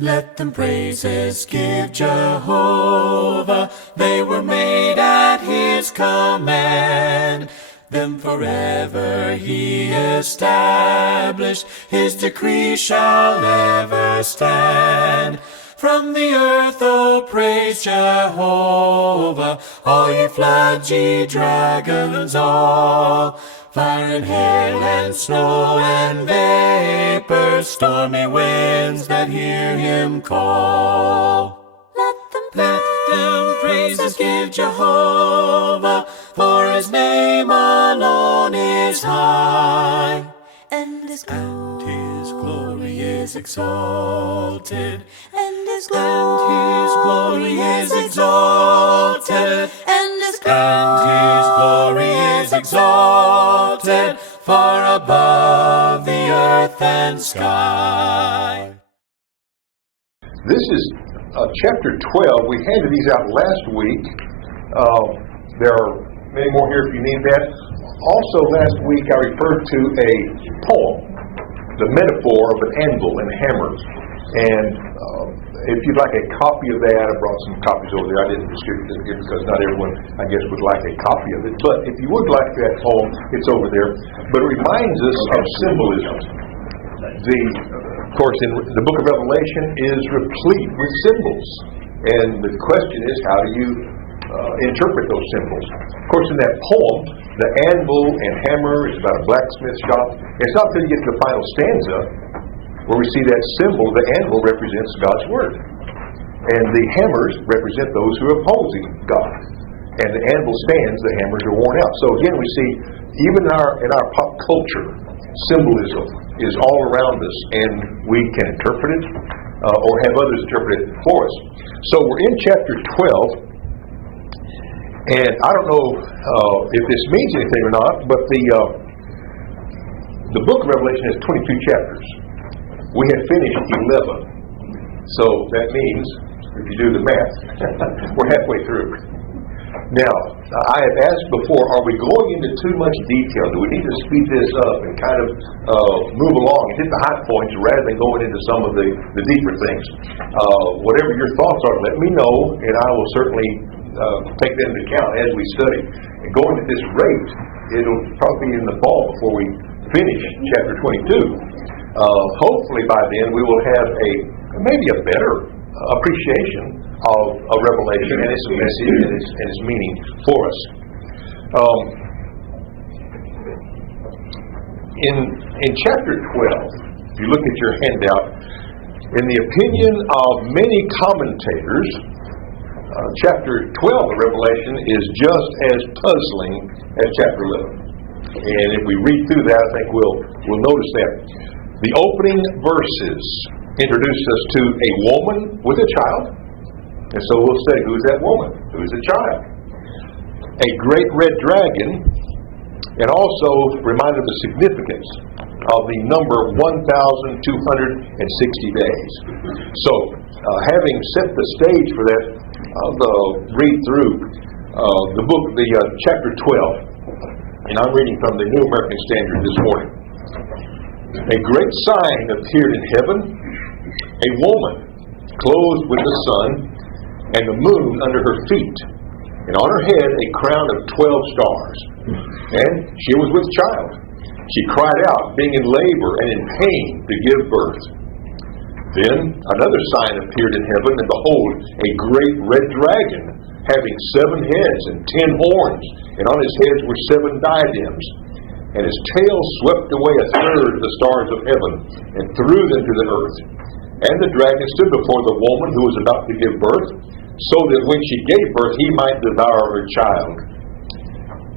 Let them praises give Jehovah. They were made at his command. Them forever he established. His decree shall ever stand. From the earth, oh, praise Jehovah. All ye floods, ye dragons all. Fire and hail and snow and vapor, stormy winds that hear him call. Let them praises give Jehovah, for his name alone is high. And his glory is exalted. And his glory is exalted. And his glory is exalted, far above the earth and sky. This is chapter 12. We handed these out last week. There are many more here if you need that. Also, last week I referred to a poem, the metaphor of an anvil and a hammer. And if you'd like a copy of that, I brought some copies over there. I didn't distribute it here because not everyone, I guess, would like a copy of it. But if you would like that poem, it's over there. But it reminds us of symbolism. Of course, in the book of Revelation is replete with symbols. And the question is, how do you interpret those symbols? Of course, in that poem, the anvil and hammer is about a blacksmith shop. It's not until you get to the final stanza where we see that symbol. The anvil represents God's Word. And the hammers represent those who are opposing God. And the anvil stands, the hammers are worn out. So again, we see, even in our pop culture, symbolism is all around us, and we can interpret it or have others interpret it for us. So we're in chapter 12, and I don't know if this means anything or not, but the book of Revelation has 22 chapters. We have finished 11. So that means, if you do the math, we're halfway through. Now, I have asked before, are we going into too much detail? Do we need to speed this up and kind of move along and hit the high points rather than going into some of the deeper things? Whatever your thoughts are, let me know, and I will certainly take that into account as we study. And going at this rate, it'll probably be in the fall before we finish chapter 22. Hopefully by then we will have maybe a better appreciation of Revelation and its message and its meaning for us. In chapter 12, if you look at your handout, in the opinion of many commentators, chapter 12 of Revelation is just as puzzling as chapter 11. And if we read through that, I think we'll notice that. The opening verses introduce us to a woman with a child. And so we'll say, who's that woman? Who's the child? A great red dragon, and also remind of the significance of the number 1,260 days. So, having set the stage for that, I'll read through chapter 12. And I'm reading from the New American Standard this morning. A great sign appeared in heaven, a woman clothed with the sun, and the moon under her feet, and on her head a crown of 12 stars. And she was with child. She cried out, being in labor and in pain to give birth. Then another sign appeared in heaven, and behold, a great red dragon, having 7 heads and 10 horns, and on his heads were 7 diadems. And his tail swept away a third of the stars of heaven, and threw them to the earth. And the dragon stood before the woman who was about to give birth, so that when she gave birth, he might devour her child.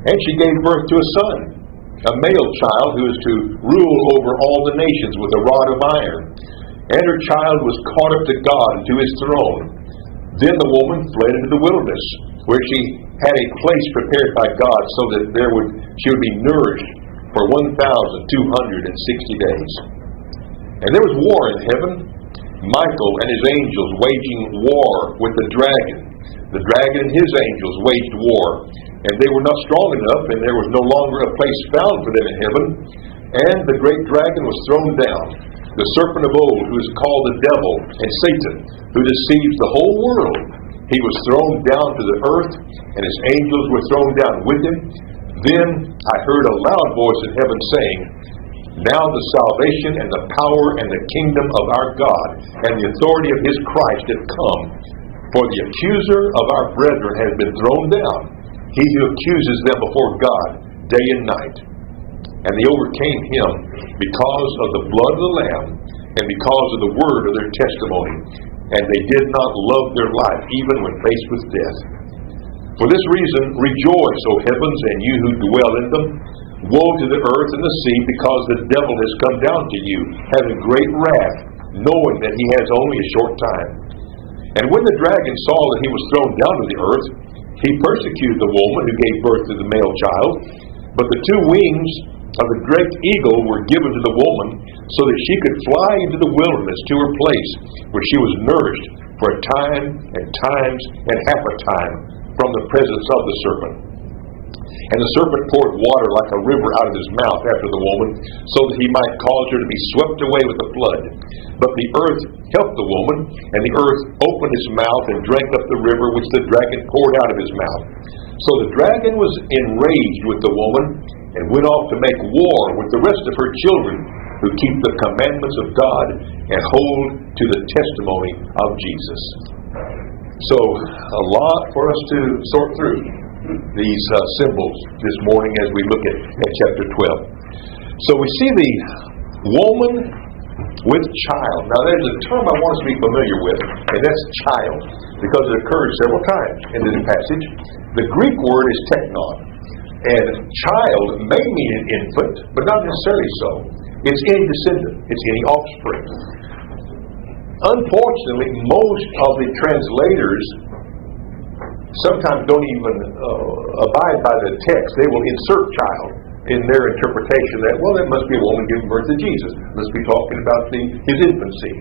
And she gave birth to a son, a male child who is to rule over all the nations with a rod of iron. And her child was caught up to God and to his throne. Then the woman fled into the wilderness, where she had a place prepared by God, so that she would be nourished for 1,260 days. And there was war in heaven. Michael and his angels waging war with the dragon. The dragon and his angels waged war, and they were not strong enough, and there was no longer a place found for them in heaven. And the great dragon was thrown down, the serpent of old, who is called the devil and Satan, who deceives the whole world. He was thrown down to the earth, and his angels were thrown down with him. Then I heard a loud voice in heaven saying, now the salvation and the power and the kingdom of our God and the authority of his Christ have come. For the accuser of our brethren has been thrown down, he who accuses them before God day and night. And they overcame him because of the blood of the Lamb and because of the word of their testimony. And they did not love their life even when faced with death. For this reason, rejoice, O heavens, and you who dwell in them. Woe to the earth and the sea, because the devil has come down to you, having great wrath, knowing that he has only a short time. And when the dragon saw that he was thrown down to the earth, he persecuted the woman who gave birth to the male child. But the two wings of the great eagle were given to the woman, so that she could fly into the wilderness to her place, where she was nourished for a time and times and half a time from the presence of the serpent. And the serpent poured water like a river out of his mouth after the woman, so that he might cause her to be swept away with the flood. But the earth helped the woman, and the earth opened its mouth and drank up the river which the dragon poured out of his mouth. So the dragon was enraged with the woman, and went off to make war with the rest of her children, who keep the commandments of God and hold to the testimony of Jesus. So, a lot for us to sort through these symbols this morning as we look at chapter 12. So we see the woman with child. Now there's a term I want us to be familiar with, and that's child, because it occurs several times in this passage. The Greek word is teknon, and child may mean an infant, but not necessarily so. It's any descendant, it's any offspring. Unfortunately, most of the translators sometimes don't even abide by the text. They will insert child in their interpretation that, well, that must be a woman giving birth to Jesus. Must be talking about his infancy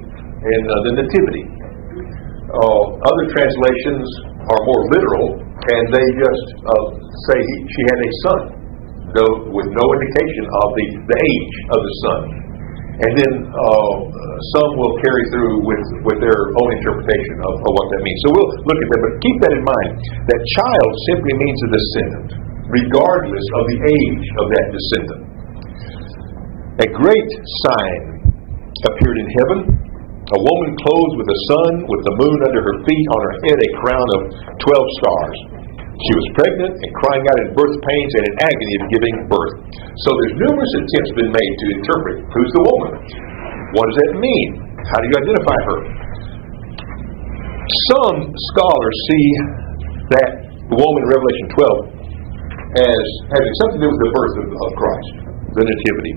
and the nativity. Other translations are more literal, and they just say she had a son, though with no indication of the age of the son. And then some will carry through with their own interpretation of what that means. So we'll look at that, but keep that in mind, that child simply means a descendant, regardless of the age of that descendant. A great sign appeared in heaven, a woman clothed with the sun, with the moon under her feet, on her head a crown of 12 stars. She was pregnant and crying out in birth pains and in agony of giving birth. So there's numerous attempts been made to interpret who's the woman. What does that mean? How do you identify her? Some scholars see that the woman in Revelation 12 as having something to do with the birth of Christ, the nativity.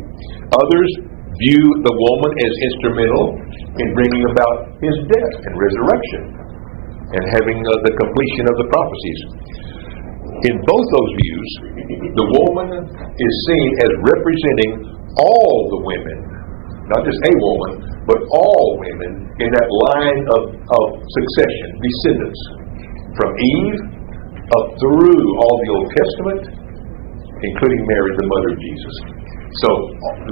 Others view the woman as instrumental in bringing about his death and resurrection and having the completion of the prophecies. In both those views, the woman is seen as representing all the women, not just a woman, but all women in that line of succession, descendants, from Eve up through all the Old Testament, including Mary, the mother of Jesus. So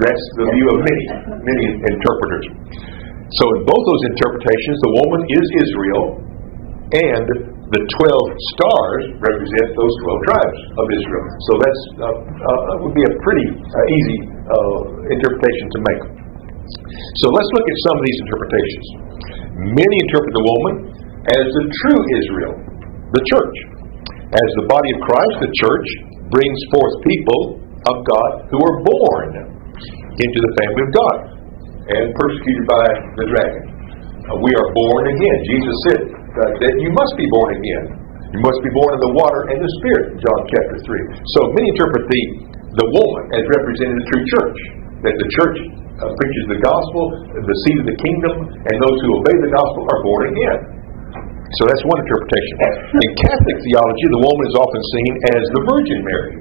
that's the view of many interpreters. So in both those interpretations, the woman is Israel, and the 12 stars represent those 12 tribes of Israel. So that would be a pretty easy interpretation to make. So let's look at some of these interpretations. Many interpret the woman as the true Israel, the church. As the body of Christ, the church brings forth people of God who are born into the family of God and persecuted by the dragon. We are born again. Jesus said that you must be born again. You must be born of the water and the Spirit, John chapter 3. So many interpret the woman as representing the true church, that the church preaches the gospel, the seed of the kingdom, and those who obey the gospel are born again. So that's one interpretation. In Catholic theology, the woman is often seen as the Virgin Mary,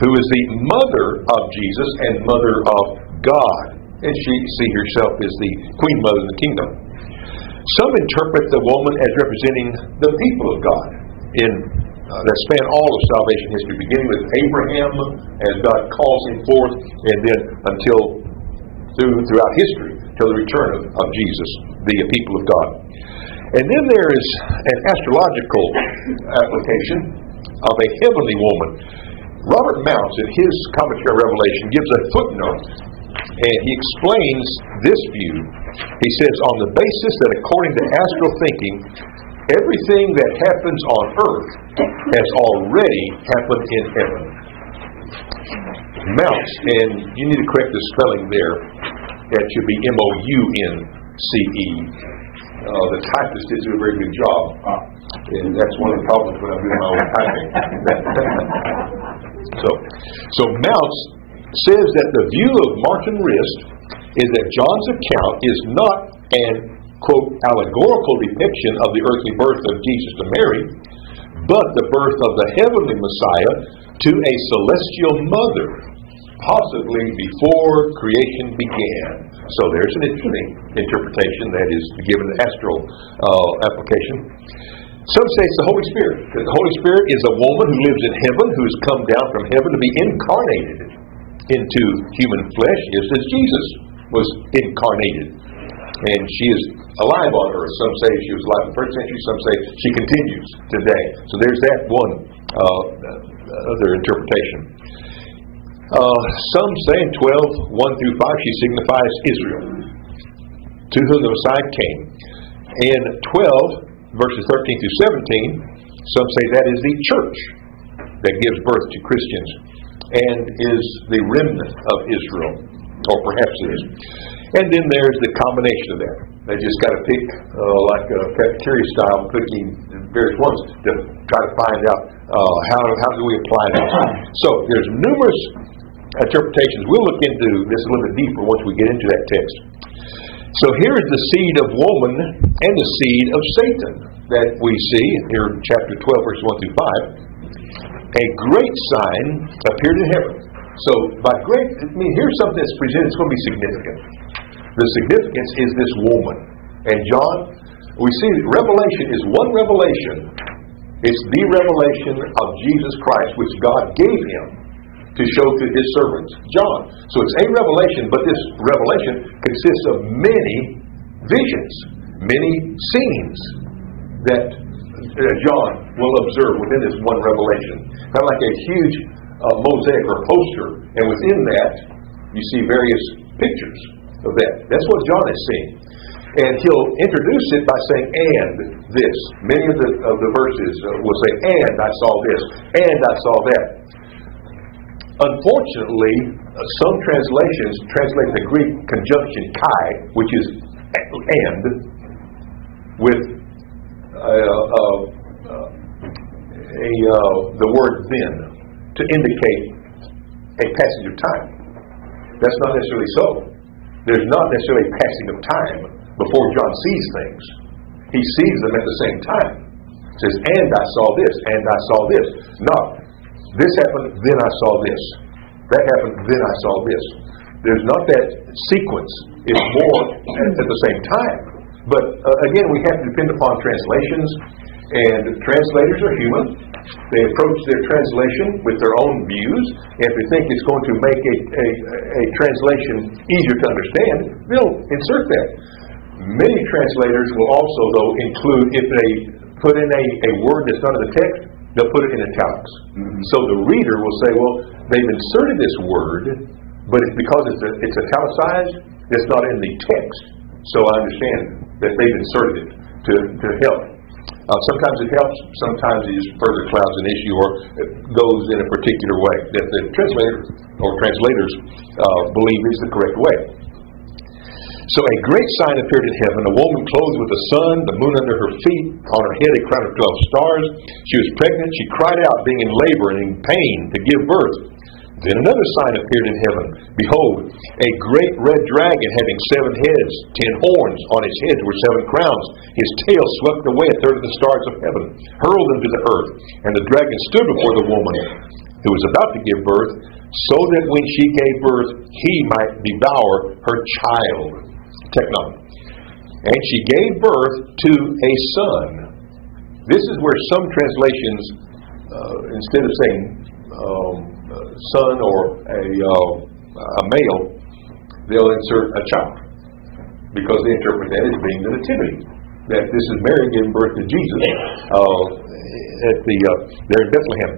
who is the mother of Jesus and mother of God. And she sees herself as the queen mother of the kingdom. Some interpret the woman as representing the people of God that span all of salvation history, beginning with Abraham as God calls him forth, and then until throughout history, till the return of Jesus, the people of God. And then there is an astrological application of a heavenly woman. Robert Mounce, in his commentary on Revelation, gives a footnote, and he explains this view. He says, on the basis that according to astral thinking, everything that happens on earth has already happened in heaven. Mounce, and you need to correct the spelling there. That should be M-O-U-N-C-E. The typist did do a very good job. And that's one of the problems when I'm doing my own typing. So Mounce says that the view of Martin Rist is that John's account is not an, quote, allegorical depiction of the earthly birth of Jesus to Mary, but the birth of the heavenly Messiah to a celestial mother, possibly before creation began. So there's an interesting interpretation that is given the astral application. Some say it's the Holy Spirit. The Holy Spirit is a woman who lives in heaven, who has come down from heaven to be incarnated into human flesh, just as Jesus was incarnated. And she is alive on earth. Some say she was alive in the first century. Some say she continues today. So there's that one other interpretation. Some say in 12, 1 through 5, she signifies Israel, to whom the Messiah came. In 12, verses 13 through 17, some say that is the church that gives birth to Christians and is the remnant of Israel, or perhaps it is. And then there's the combination of that. They just got to pick, like a cafeteria style, picking various ones to try to find out how do we apply this. So there's numerous interpretations. We'll look into this a little bit deeper once we get into that text. So here is the seed of woman and the seed of Satan that we see here in chapter 12, verses 1 through 5. A great sign appeared in heaven. So by great, here's something that's presented. It's going to be significant. The significance is this woman. And John, we see Revelation is one revelation. It's the revelation of Jesus Christ, which God gave him to show to his servant John. So it's a revelation, but this revelation consists of many visions, many scenes that John will observe within this one revelation. Kind of like a huge mosaic or poster, and within that you see various pictures of that. That's what John is seeing. And he'll introduce it by saying, and this. Many of the verses will say, and I saw this, and I saw that. Unfortunately, some translations translate the Greek conjunction kai, which is and, with the word then, to indicate a passage of time. That's not necessarily so. There's not necessarily a passing of time before John sees things. He sees them at the same time. It says, and I saw this, and I saw this. Not, this happened, then I saw this. That happened, then I saw this. There's not that sequence. It's more at the same time. But again, we have to depend upon translations, and translators are human. They approach their translation with their own views. And if they think it's going to make a translation easier to understand, they'll insert that. Many translators will also, though, include, if they put in a word that's not in the text, they'll put it in italics. So the reader will say, well, they've inserted this word, but it's because it's italicized, it's not in the text. So I understand that they've inserted it to help. Sometimes it helps, sometimes it just further clouds an issue or it goes in a particular way that the translator or translators believe is the correct way. So a great sign appeared in heaven, a woman clothed with the sun, the moon under her feet, on her head a crown of 12 stars. She was pregnant. She cried out, being in labor and in pain to give birth. Then another sign appeared in heaven. Behold, a great red dragon having 7 heads, 10 horns. On his heads were 7 crowns. His tail swept away a third of the stars of heaven, hurled them to the earth. And the dragon stood before the woman who was about to give birth, so that when she gave birth, he might devour her child. Technon. And she gave birth to a son. This is where some translations, instead of saying son or a male, they'll insert a child. because they interpret that as being the nativity. That this is Mary giving birth to Jesus there in Bethlehem.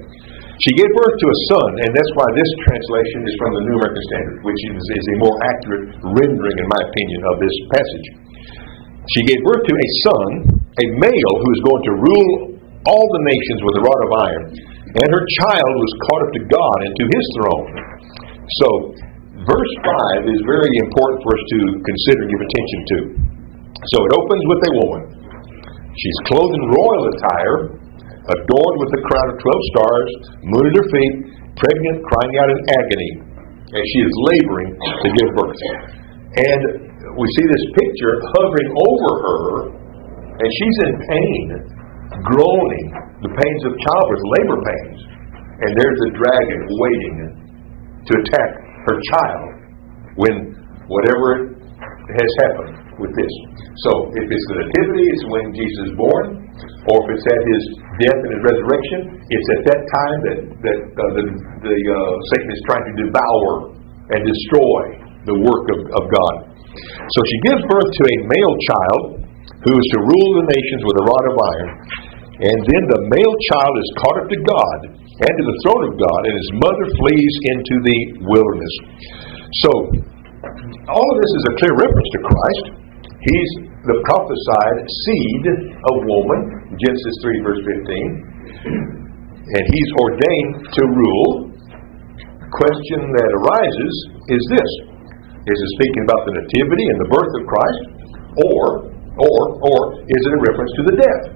She gave birth to a son, and that's why this translation is from the New American Standard, which is a more accurate rendering, in my opinion, of this passage. She gave birth to a son, a male, who is going to rule all the nations with a rod of iron, and her child was caught up to God and to his throne. So, verse 5 is very important for us to consider and give attention to. So it opens with a woman. She's clothed in royal attire, adorned with a crown of 12 stars, moon at her feet, pregnant, crying out in agony, as she is laboring to give birth. And we see this picture hovering over her, and she's in pain, groaning, the pains of childbirth, labor pains. And there's the dragon waiting to attack her child when whatever has happened with this. So if it's the nativity, it's when Jesus is born, or if it's at his death and his resurrection, it's at that time that Satan is trying to devour and destroy the work of God. So she gives birth to a male child who is to rule the nations with a rod of iron. And then the male child is caught up to God and to the throne of God, and his mother flees into the wilderness. So all of this is a clear reference to Christ. He's the prophesied seed of woman, Genesis 3 verse 15. And he's ordained to rule. The question that arises is this. Is it speaking about the nativity and the birth of Christ? Or is it a reference to the death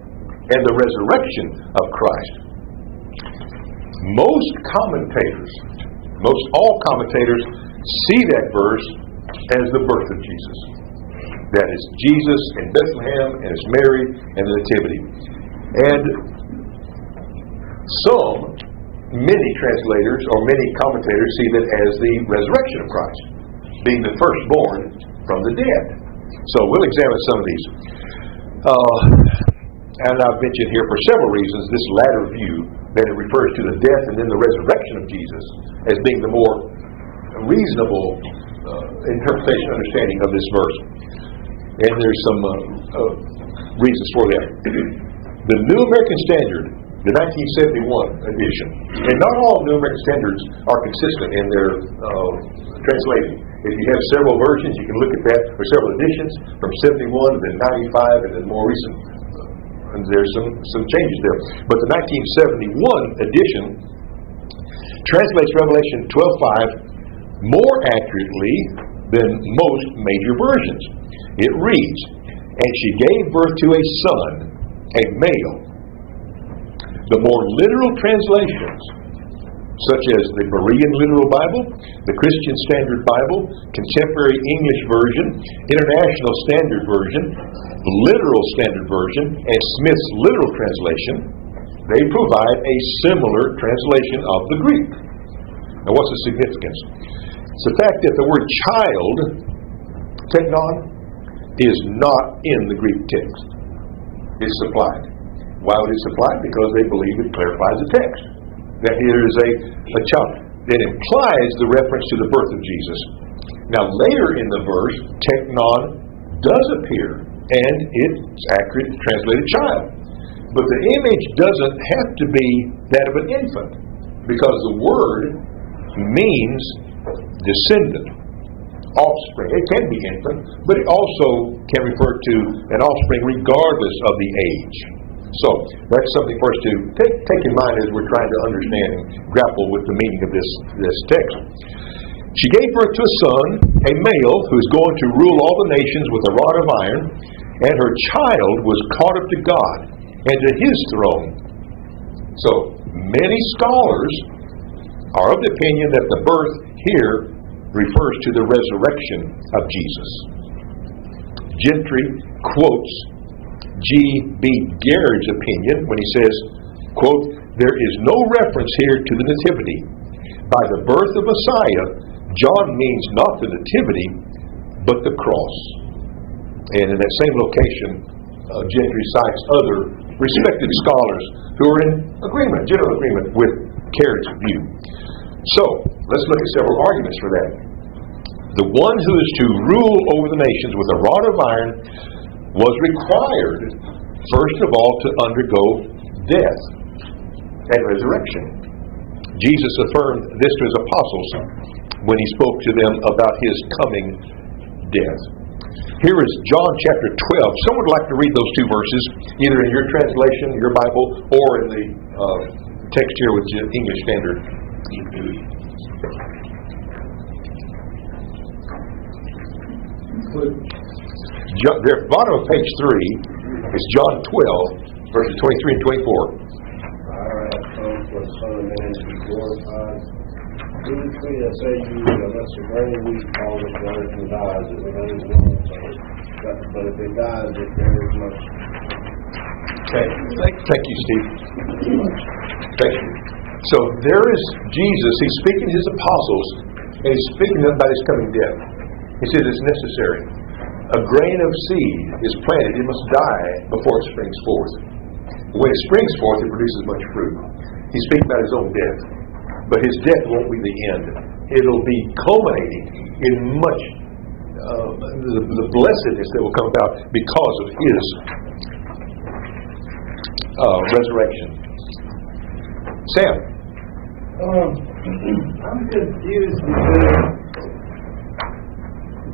and the resurrection of Christ? Most all commentators see that verse as the birth of Jesus. That is Jesus in Bethlehem, and it's Mary and the nativity. And many translators or many commentators see that as the resurrection of Christ, being the firstborn from the dead. So we'll examine some of these. And I've mentioned here for several reasons this latter view, that it refers to the death and then the resurrection of Jesus as being the more reasonable interpretation, understanding of this verse. And there's some reasons for that. The New American Standard, the 1971 edition, and not all New American Standards are consistent in their translating. If you have several versions, you can look at that, or several editions, from 71 to then 95, and then more recent. And there's some changes there. But the 1971 edition translates Revelation 12:5 more accurately than most major versions. It reads, "And she gave birth to a son, a male." The more literal translations, such as the Berean Literal Bible, the Christian Standard Bible, Contemporary English Version, International Standard Version, Literal Standard Version, and Smith's Literal Translation, they provide a similar translation of the Greek. Now what's the significance? It's the fact that the word child, teknon, is not in the Greek text. It's supplied. Why would it supply? Because they believe it clarifies the text. That here is a child. It implies the reference to the birth of Jesus. Now later in the verse, teknon does appear, and it's accurately translated child. But the image doesn't have to be that of an infant, because the word means descendant, offspring. It can be infant, but it also can refer to an offspring regardless of the age. So that's something for us to take in mind as we're trying to understand and grapple with the meaning of this text. She gave birth to a son, a male, who is going to rule all the nations with a rod of iron, and her child was caught up to God and to his throne. So many scholars are of the opinion that the birth here refers to the resurrection of Jesus. Gentry quotes G.B. Garrett's opinion when he says, quote, "There is no reference here to the nativity. By the birth of Messiah, John means not the nativity, but the cross." And in that same location, Gentry cites other respected scholars who are in agreement, general agreement with Garrett's view. So, let's look at several arguments for that. The one who is to rule over the nations with a rod of iron was required, first of all, to undergo death and resurrection. Jesus affirmed this to his apostles when he spoke to them about his coming death. Here is John chapter 12. Someone would like to read those two verses, either in your translation, your Bible, or in the text here with the English Standard. There at the bottom of page 3 is John 12, verses 23 and 24. All right, come for the Son of Man to be glorified. Truly, truly, I say to you, unless the grain of wheat falls into the earth and dies, it remains alone. But if it dies, it bears much. Thank you, Steve. Thank you. So there is Jesus. He's speaking to his apostles, and he's speaking about his coming death. He says it's necessary. A grain of seed is planted. It must die before it springs forth. When it springs forth, it produces much fruit. He's speaking about his own death. But his death won't be the end. It'll be culminating in much the blessedness that will come about because of his resurrection. Sam? I'm confused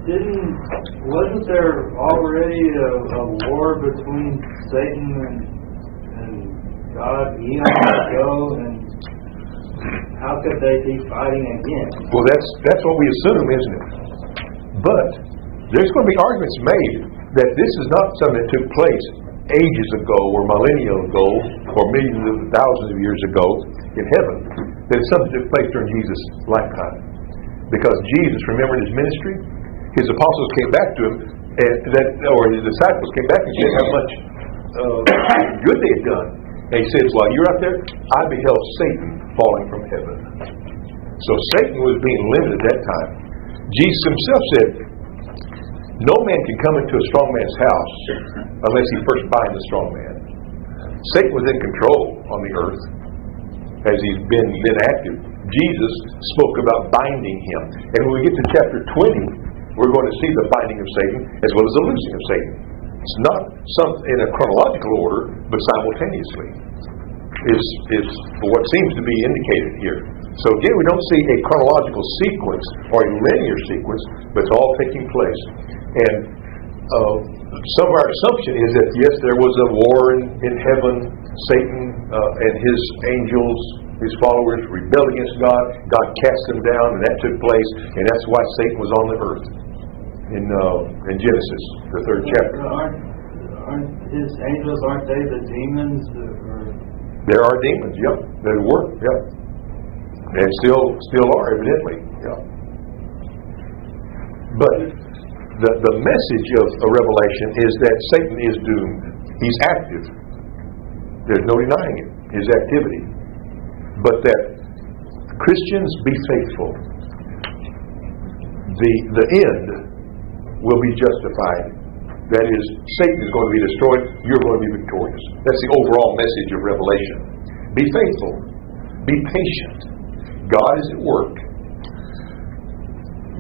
because wasn't there already a war between Satan and God eons ago, and how could they be fighting again? Well, that's what we assume, isn't it? But there's going to be arguments made that this is not something that took place ages ago or millennia ago or millions of thousands of years ago in heaven. That it's something that took place during Jesus' lifetime. Because Jesus remembered his ministry. His apostles came back to him, or his disciples came back and said how much good they had done. And he says, while you're out there, I beheld Satan falling from heaven. So Satan was being limited at that time. Jesus himself said, no man can come into a strong man's house unless he first binds the strong man. Satan was in control on the earth as he's been active. Jesus spoke about binding him. And when we get to chapter 20, we're going to see the binding of Satan as well as the loosing of Satan. It's not in a chronological order, but simultaneously is what seems to be indicated here. So again, we don't see a chronological sequence or a linear sequence, but it's all taking place. And some of our assumption is that yes, there was a war in heaven. Satan and his angels, his followers, rebelled against God. God cast them down, and that took place. And that's why Satan was on the earth in Genesis, the 3rd chapter. Aren't his angels? Aren't they the demons? There are demons. Yep, they were. Yep, and still are evidently. Yep. But the message of a Revelation is that Satan is doomed. He's active. There's no denying it, his activity. But that Christians be faithful. The end will be justified. That is, Satan is going to be destroyed. You're going to be victorious. That's the overall message of Revelation. Be faithful. Be patient. God is at work.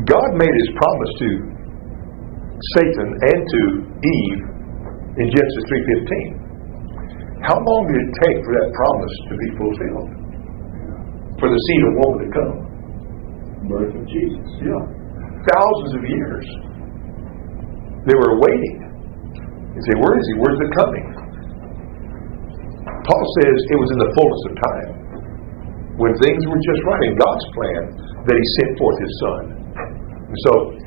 God made his promise to Satan and to Eve in Genesis 3:15. How long did it take for that promise to be fulfilled? For the seed of woman to come? Birth of Jesus. Yeah. Thousands of years. They were waiting. They say, where is he? Where's it coming? Paul says it was in the fullness of time, when things were just right in God's plan, that he sent forth his Son. And so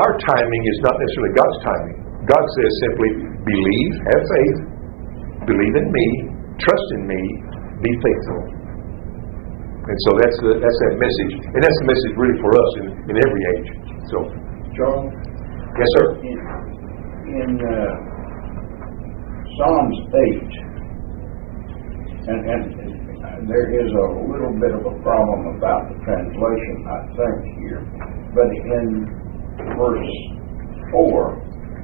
our timing is not necessarily God's timing. God says simply, believe, have faith, believe in me, trust in me, be faithful. And so that's that message. And that's the message really for us in every age. So, Charles? Yes, sir. In Psalms 8, and there is a little bit of a problem about the translation, I think, here. But in verse 4,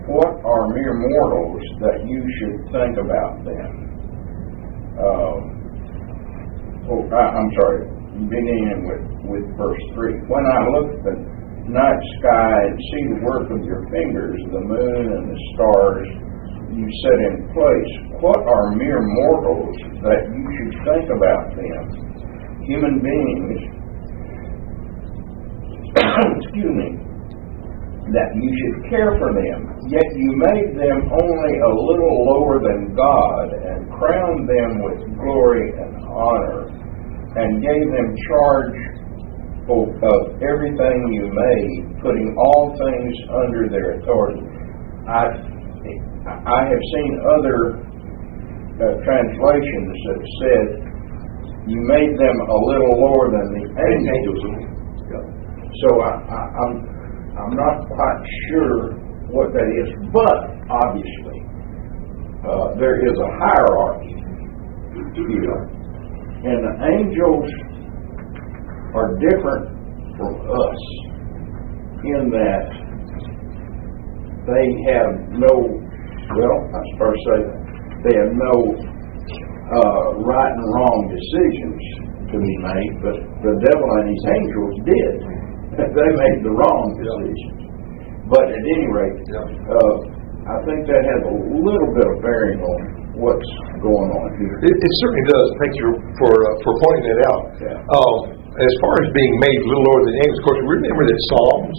what are mere mortals that you should think about them? I'm sorry, beginning with verse 3. When I looked night sky and see the work of your fingers, the moon and the stars you set in place. What are mere mortals that you should think about them? Human beings, excuse me, that you should care for them. Yet you made them only a little lower than God and crowned them with glory and honor and gave them charge of everything you made, putting all things under their authority. I have seen other translations that said you made them a little lower than the angels. So I'm not quite sure what that is, but obviously there is a hierarchy here, and the angels are different from us in that they have no, well, I suppose they have no right and wrong decisions to be made, but the devil and his angels did. They made the wrong decisions. But at any rate, I think that has a little bit of bearing on what's going on here. It certainly does. Thank you for pointing that out. Yeah. As far as being made a little lower than the angels, of course, remember that Psalms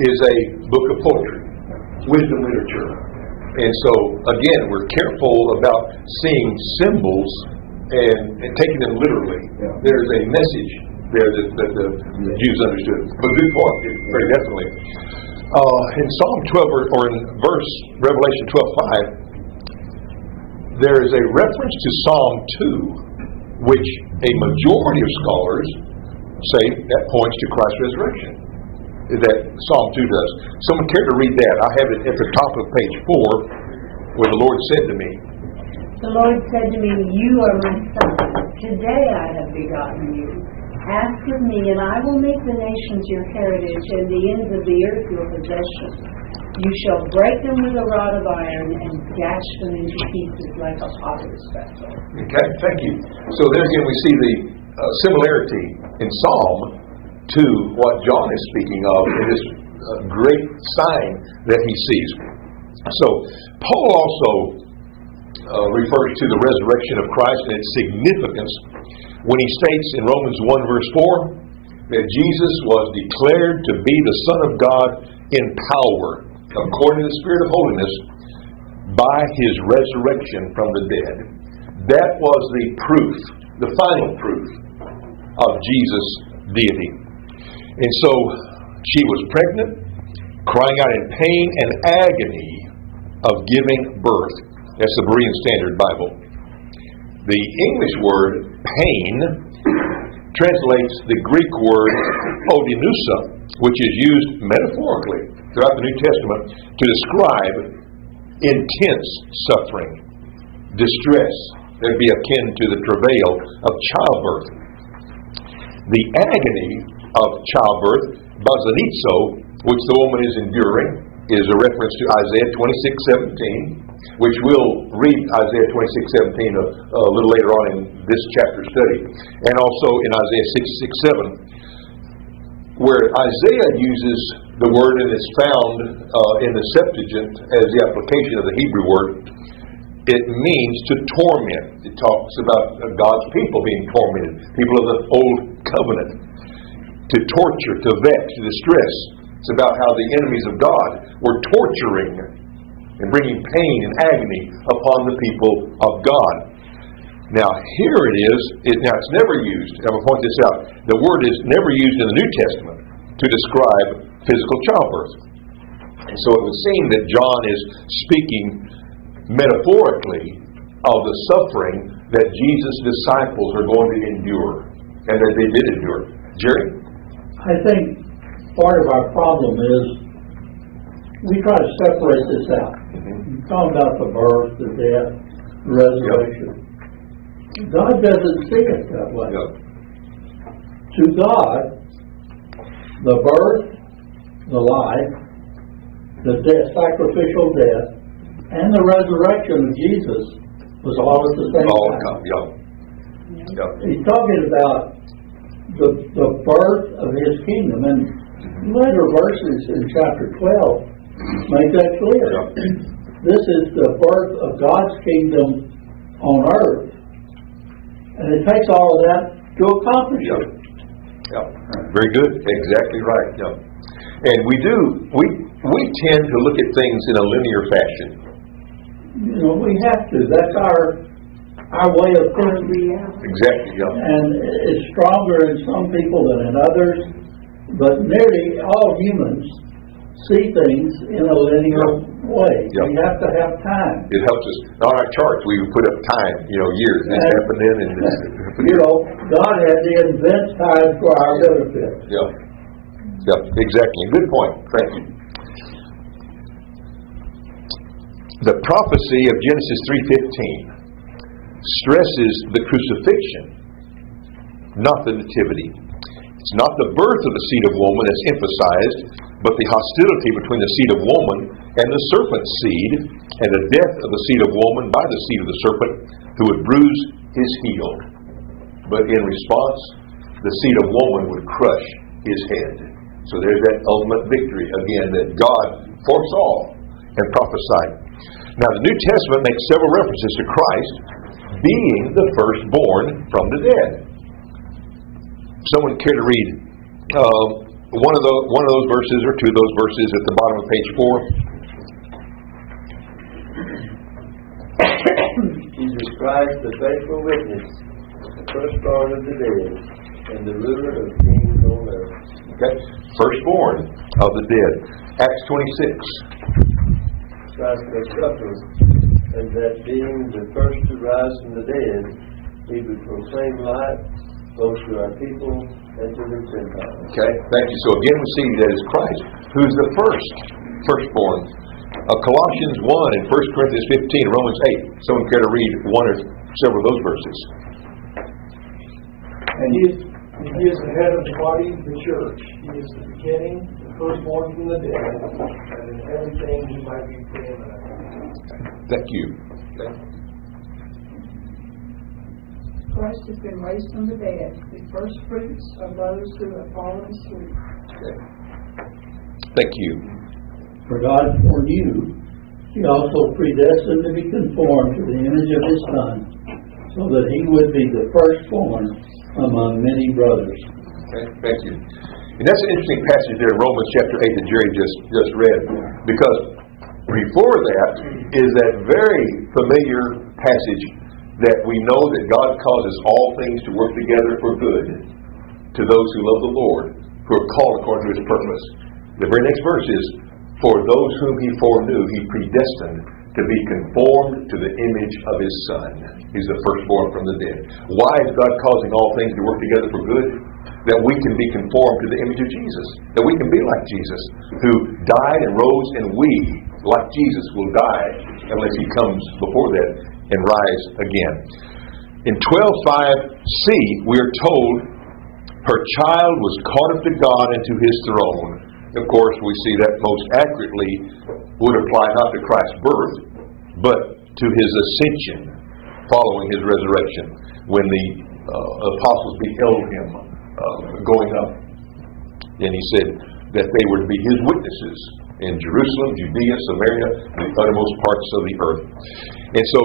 is a book of poetry, wisdom literature. And so, again, we're careful about seeing symbols and taking them literally. Yeah. There's a message there that the Jews understood. But good point, very definitely. In Psalm 12, or in Revelation 12:5, there is a reference to Psalm 2, which a majority of scholars say that points to Christ's resurrection. That Psalm 2 does. Someone care to read that? I have it at the top of page 4, where the Lord said to me, The Lord said to me, You are my son. Today I have begotten you. Ask of me, and I will make the nations your heritage, and the ends of the earth your possession. You shall break them with a rod of iron, and dash them into pieces like a potter's vessel. Okay, thank you. So there again we see the similarity in Psalm to what John is speaking of in this great sign that he sees. So Paul also refers to the resurrection of Christ and its significance when he states in Romans 1 verse 4 that Jesus was declared to be the Son of God in power, according to the Spirit of holiness, by his resurrection from the dead. That was the proof, the final proof of Jesus' deity. And so she was pregnant, crying out in pain and agony of giving birth. That's the Berean Standard Bible. The English word pain translates the Greek word odinusa, which is used metaphorically throughout the New Testament to describe intense suffering, distress that would be akin to the travail of childbirth. The agony of childbirth, basanizo, which the woman is enduring, is a reference to Isaiah 26:17, which we'll read Isaiah 26:17 a little later on in this chapter study, and also in Isaiah 66:7, where Isaiah uses the word and is found in the Septuagint as the application of the Hebrew word. It means to torment. It talks about God's people being tormented, people of the old covenant, to torture, to vex, to distress. It's about how the enemies of God were torturing and bringing pain and agony upon the people of God. Now here it is. Now it's never used. I'm going to point this out. The word is never used in the New Testament to describe physical childbirth. And so it would seem that John is speaking metaphorically of the suffering that Jesus' disciples are going to endure, and that they did endure. Jerry? I think part of our problem is we try to separate this out. You talk about the birth, the death, the resurrection. Yep. God doesn't see it that way. Yep. To God, the birth, the life, the death, sacrificial death, and the resurrection of Jesus was all at the same time. Yep. He's talking about the birth of his kingdom, and later verses in chapter 12 make that clear. This is the birth of God's kingdom on earth. And it takes all of that to accomplish it. Very good. Exactly right. And we tend to look at things in a linear fashion. You know, we have to. That's our way of thinking. Exactly. And it's stronger in some people than in others. But nearly all humans see things in a linear way. We have to have time. It helps us. On our charts, we put up time, years. This happened then and this happened. God had to invent time for our benefit. Exactly. Good point. Thank you. The prophecy of Genesis 3:15 stresses the crucifixion, not the nativity. It's not the birth of the seed of woman that's emphasized, but the hostility between the seed of woman and the serpent's seed, and the death of the seed of woman by the seed of the serpent, who would bruise his heel. But in response, the seed of woman would crush his head. So there's that ultimate victory again that God foresaw and prophesied. Now the New Testament makes several references to Christ being the firstborn from the dead. Someone care to read one of those verses or two of those verses at the bottom of page 4? Jesus Christ, the faithful witness, the firstborn of the dead, and the ruler of kings on earth. Okay, firstborn of the dead. Acts 26. Christ has suffered, and that being the first to rise from the dead, he would proclaim light both to our people and to the Gentiles. Okay, thank you. So again we see that it's Christ who's the firstborn. Colossians 1 and 1 Corinthians 15, Romans 8. Someone care to read one or several of those verses? And he is the head of the body, the church. He is the beginning, the firstborn from the dead, and in everything he might be preeminent. Thank you. Okay. Christ has been raised from the dead, the first fruits of those who have fallen asleep. Okay. Thank you. For God foreknew, he also predestined to be conformed to the image of his Son, so that he would be the firstborn among many brothers. Okay, thank you. And that's an interesting passage there in Romans chapter 8 that Jerry just read, because before that is that very familiar passage that we know that God causes all things to work together for good to those who love the Lord, who are called according to his purpose. The very next verse is, for those whom he foreknew, he predestined to be conformed to the image of his Son. He's the firstborn from the dead. Why is God causing all things to work together for good? That we can be conformed to the image of Jesus. That we can be like Jesus, who died and rose, and we, like Jesus, will die unless he comes before that and rise again. In 12:5c, we are told, her child was caught up to God and to his throne. Of course, we see that most accurately would apply not to Christ's birth, but to his ascension following his resurrection, when the apostles beheld him going up. And he said that they were to be his witnesses in Jerusalem, Judea, Samaria, and the uttermost parts of the earth. And so,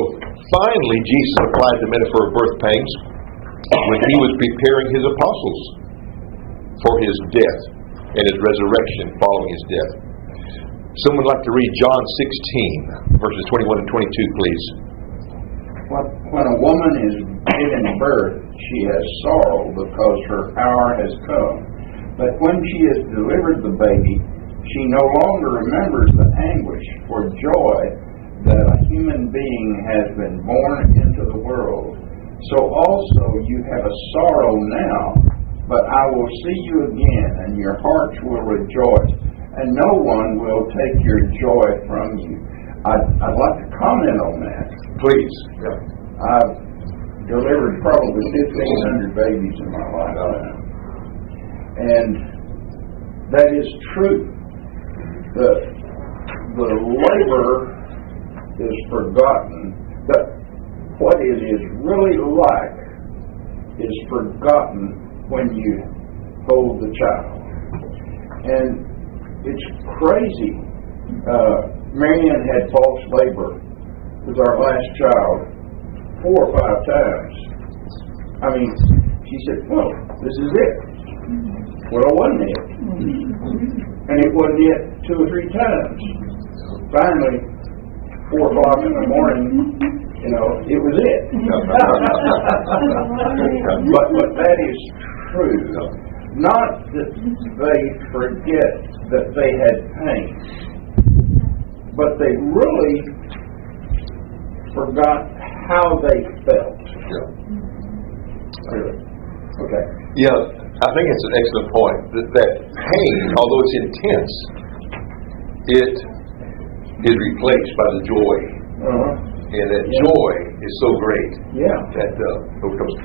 finally, Jesus applied the metaphor of birth pangs when he was preparing his apostles for his death and his resurrection following his death. Someone would like to read John 16, verses 21 and 22, please. When a woman is given birth, she has sorrow because her hour has come. But when she has delivered the baby, she no longer remembers the anguish for joy that a human being has been born into the world. So also you have a sorrow now, but I will see you again, and your hearts will rejoice, and no one will take your joy from you. I'd like to comment on that. Please. Yeah. I've delivered probably 1,500 babies in my lifetime. And that is true. The labor is forgotten, but what it is really like is forgotten when you hold the child. And it's crazy. Marianne had false labor with our last child 4 or 5 times. I mean, she said, well, this is it. Well, it wasn't it. And it wasn't it 2 or 3 times. Finally, 4 o'clock in the morning, it was it. but that is true. Not that they forget that they had pain, but they really forgot how they felt. Yeah. Really. Okay. Yeah, I think it's an excellent point. That pain, although it's intense, it is replaced by the joy. And that joy is so great. Yeah. That overcomes.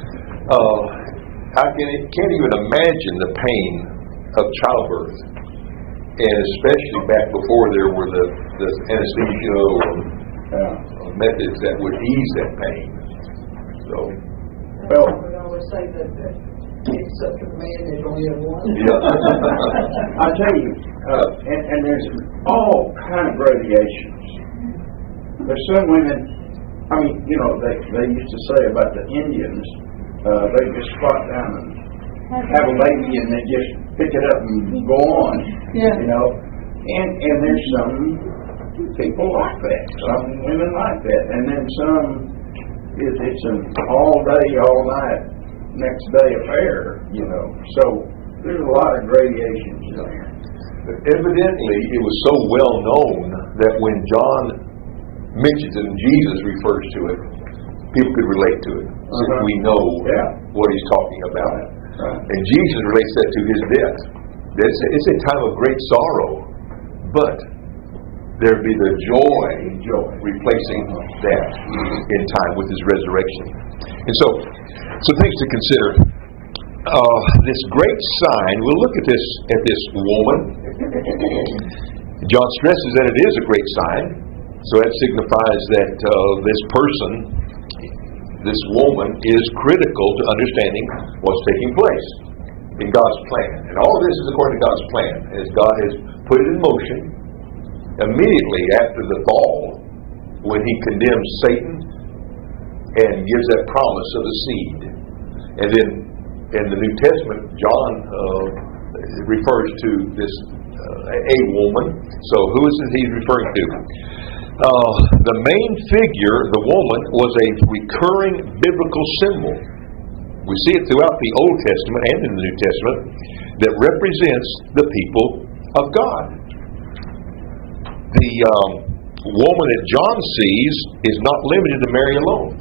I can't even imagine the pain of childbirth, and especially back before there were the anesthesia or methods that would ease that pain. So, well, We always say that it's up to the man, there's only one. yeah. I tell you, and there's all kind of gradations. There's some women, I mean, they used to say about the Indians, they just squat down and have a baby and they just pick it up and go on. Yeah. And there's some people like that, some women like that, and then some it's an all day, all night, next day affair. So there's a lot of gradations in there. Evidently, it was so well known that when John mentions it and Jesus refers to it, people could relate to it. Since we know what he's talking about. Right. And Jesus relates that to his death. It's a time of great sorrow, but there be the joy replacing that in time with his resurrection. And so things to consider. This great sign, we'll look at this woman. John stresses that it is a great sign. So that signifies that this person, this woman, is critical to understanding what's taking place in God's plan. And all of this is according to God's plan, as God has put it in motion immediately after the fall, when he condemns Satan and gives that promise of the seed. And then in the New Testament, John refers to this a woman. So who is it he's referring to? The main figure, the woman, was a recurring biblical symbol. We see it throughout the Old Testament and in the New Testament that represents the people of God. The woman that John sees is not limited to Mary alone,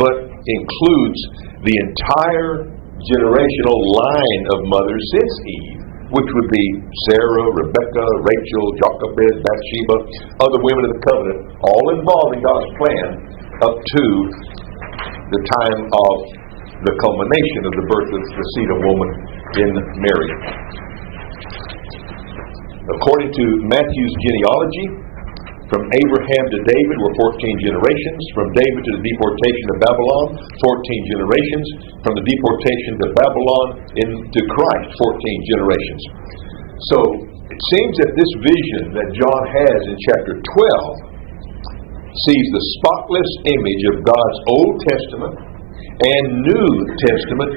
but includes the entire generational line of mothers since Eve, which would be Sarah, Rebecca, Rachel, Jochebed, Bathsheba, other women of the covenant, all involved in God's plan up to the time of the culmination of the birth of the seed of woman in Mary. According to Matthew's genealogy, from Abraham to David were 14 generations. From David to the deportation to Babylon, 14 generations. From the deportation to Babylon into Christ, 14 generations. So it seems that this vision that John has in chapter 12 sees the spotless image of God's Old Testament and New Testament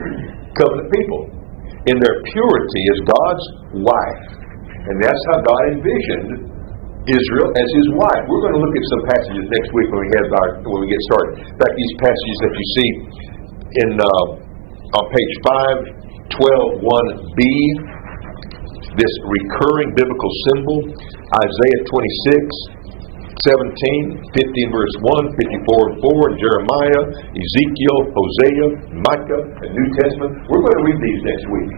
covenant people in their purity as God's wife. And that's how God envisioned Israel as his wife. We're going to look at some passages next week when we get started. In fact, these passages that you see on page 5, 12:1b, this recurring biblical symbol, Isaiah 26:17, 15 verse 1, 54:4, Jeremiah, Ezekiel, Hosea, Micah, and New Testament. We're going to read these next week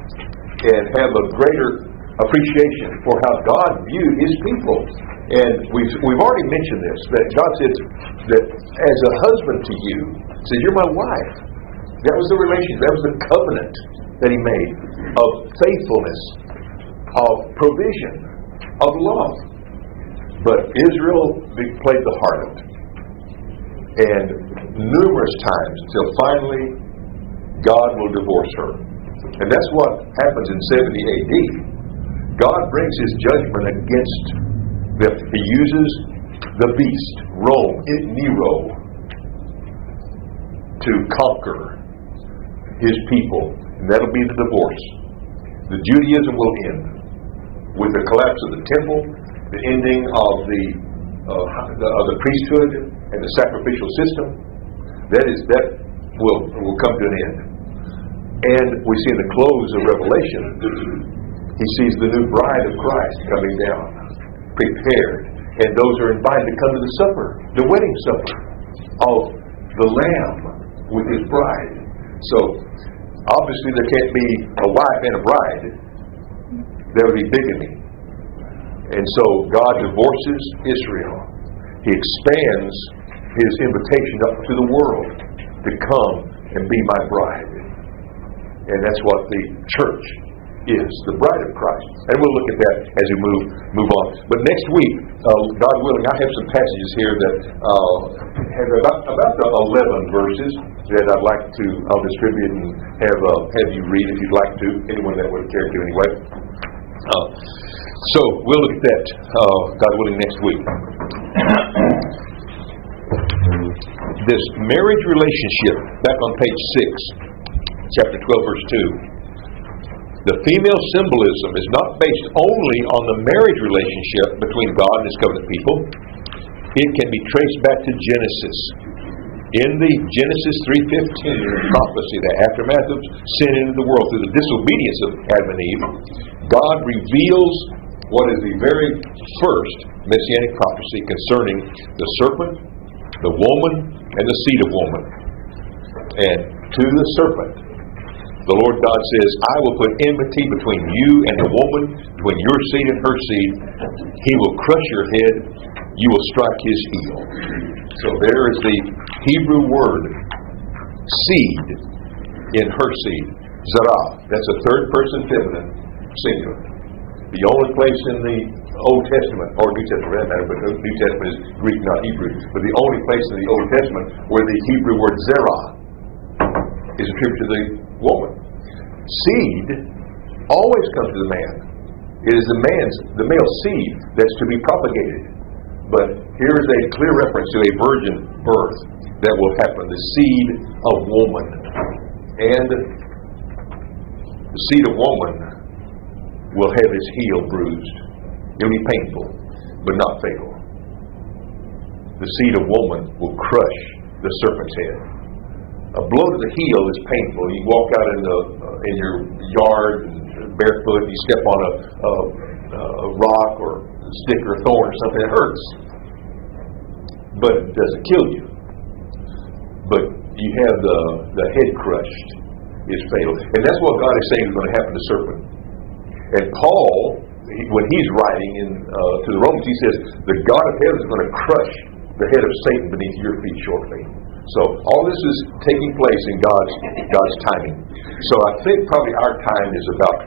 and have a greater appreciation for how God viewed his people. And we've already mentioned this, that God said that as a husband to you, said, you're my wife. That was the relation, that was the covenant that he made of faithfulness, of provision, of love. But Israel played the harlot. And numerous times until finally God will divorce her. And that's what happens in 70 AD. God brings His judgment against them. He uses the beast, Rome, Nero, to conquer His people. And that'll be the divorce. The Judaism will end with the collapse of the temple, the ending of the priesthood and the sacrificial system. That will come to an end. And we see in the close of Revelation, He sees the new bride of Christ coming down, prepared. And those are invited to come to the supper, the wedding supper of the Lamb with His bride. So, obviously there can't be a wife and a bride. There would be bigamy. And so God divorces Israel. He expands His invitation up to the world to come and be my bride. And that's what the church is, the bride of Christ. And we'll look at that as we move on. But next week, God willing, I have some passages here that have about the 11 verses that I'll distribute and have you read if you'd like to. Anyone that would care to anyway. So we'll look at that, God willing, next week. This marriage relationship, back on page 6, chapter 12, verse 2. The female symbolism is not based only on the marriage relationship between God and His covenant people. It can be traced back to Genesis. In the Genesis 3:15 prophecy, the aftermath of sin into the world through the disobedience of Adam and Eve, God reveals what is the very first messianic prophecy concerning the serpent, the woman, and the seed of woman. And to the serpent, the Lord God says, I will put enmity between you and the woman, between your seed and her seed. He will crush your head. You will strike his heel. So there is the Hebrew word, seed, in her seed. Zerah. That's a third person feminine, singular. The only place in the Old Testament, or New Testament for that matter, but the New Testament is Greek, not Hebrew, but the only place in the Old Testament where the Hebrew word Zerah is attributed to the woman. Seed always comes to the man. It is the male seed that's to be propagated. But here is a clear reference to a virgin birth that will happen, the seed of woman. And the seed of woman will have his heel bruised. It'll be painful, but not fatal. The seed of woman will crush the serpent's head. A blow to the heel is painful. You walk out in your yard barefoot, you step on a rock or a stick or a thorn or something, it hurts. But it doesn't kill you. But you have the head crushed is fatal. And that's what God is saying is going to happen to the serpent. And Paul, when he's writing to the Romans, he says, the God of heaven is going to crush the head of Satan beneath your feet shortly. So all this is taking place in God's timing. So I think probably our time is about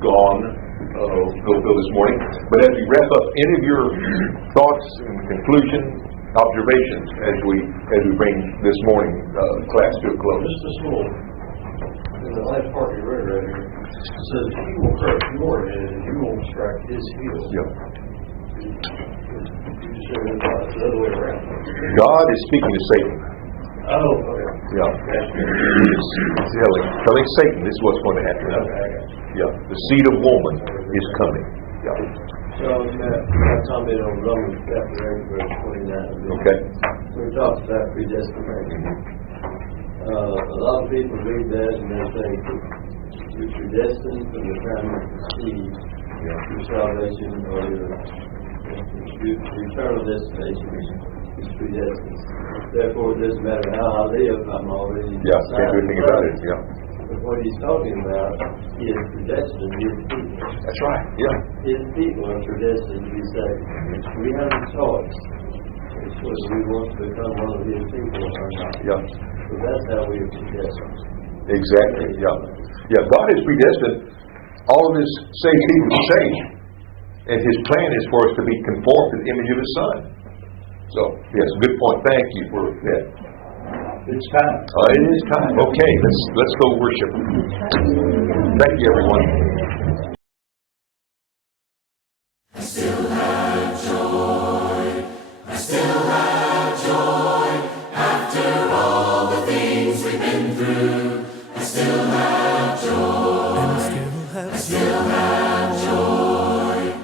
gone. Go this morning. But as we wrap up, any of your thoughts and conclusion, observations as we bring this morning class to a close? Just a small. In the last part you read right here, it says, "He will crush your head, and you won't strike his heel." Yeah. You said it's the other way around. God is speaking to Satan. Oh, okay. Yeah. He is telling Satan this is what's going to happen. Yeah. The seed of woman is coming. Yeah. So I comment on Romans chapter 8, verse 29. Okay. We talked about predestination. A lot of people read that and they think you're predestined from the time you conceive your salvation or your eternal destination is predestined. Therefore, it doesn't matter how I live, I'm already can't do anything about it. Yeah. But what he's talking about is predestined his people. That's right. Yeah. His people are predestined to be saved. We have a choice. It's whether we want to become one of his people or not. Yeah. So that's how we are predestined. Exactly. Yeah. Yeah. God is predestined all of his saved people to save. And his plan is for us to be conformed to the image of his Son. So, yes, good point. Thank you for that. It's time. It is time. Okay, let's go worship. Thank you, everyone. we've been through, I still have joy. And I still have joy.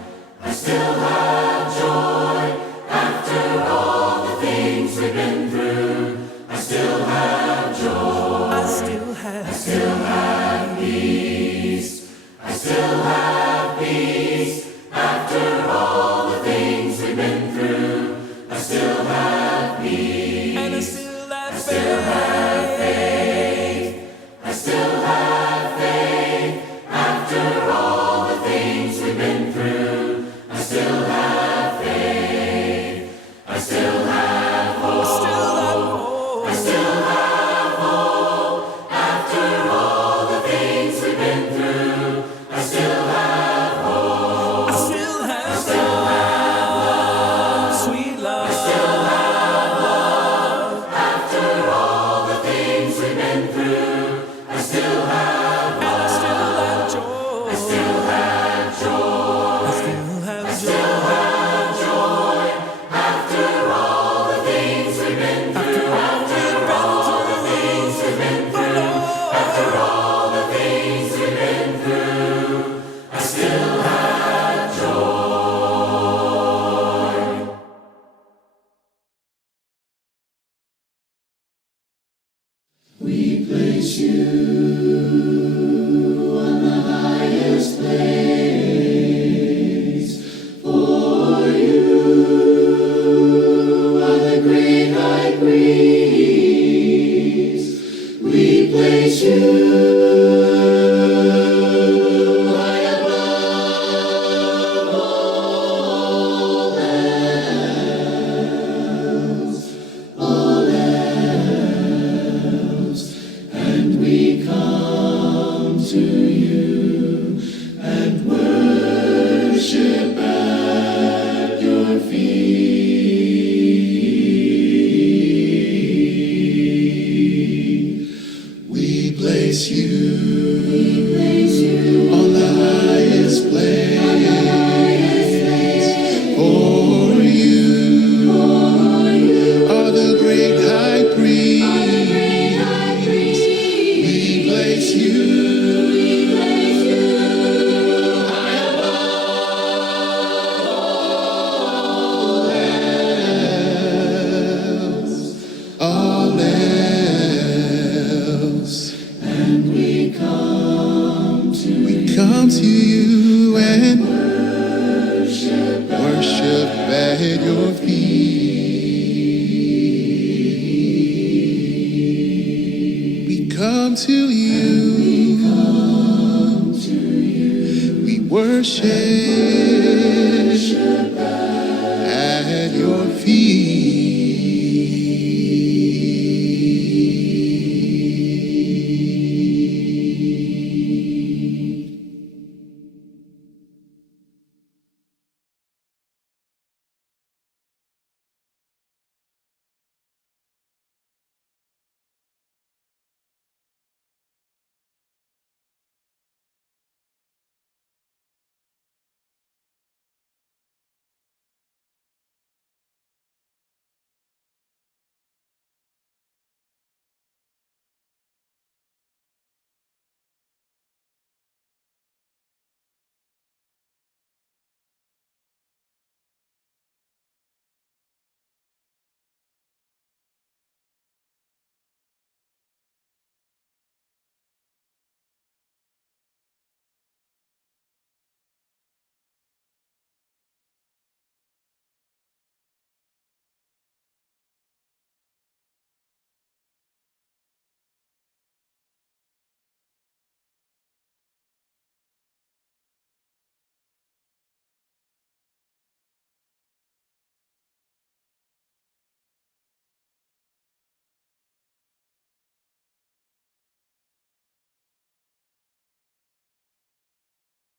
I still have joy. After all the things we've been through, I still have joy. I still have peace. I still have peace. After all the things we've been through, I still have peace. And I still have faith. I still have faith. After all the things we've been through, I still have faith. I still have hope. I still have hope. After all the things we've been through, I still have hope. I still have love, sweet love. I still have love. After all the things we've been through, I still have love. And I still have joy. I still have joy. I still have joy. After all the things we've been through. After all the things we've been through. After all the things we've been through, I still have joy. We place you on the highest place, for you are the great high priest. We place you high above all else, and we come to you and worship at your feet. We place you on the highest place, for you are the great high priest. We place you high above all else, and we come to you and worship at your feet. We come to you. We worship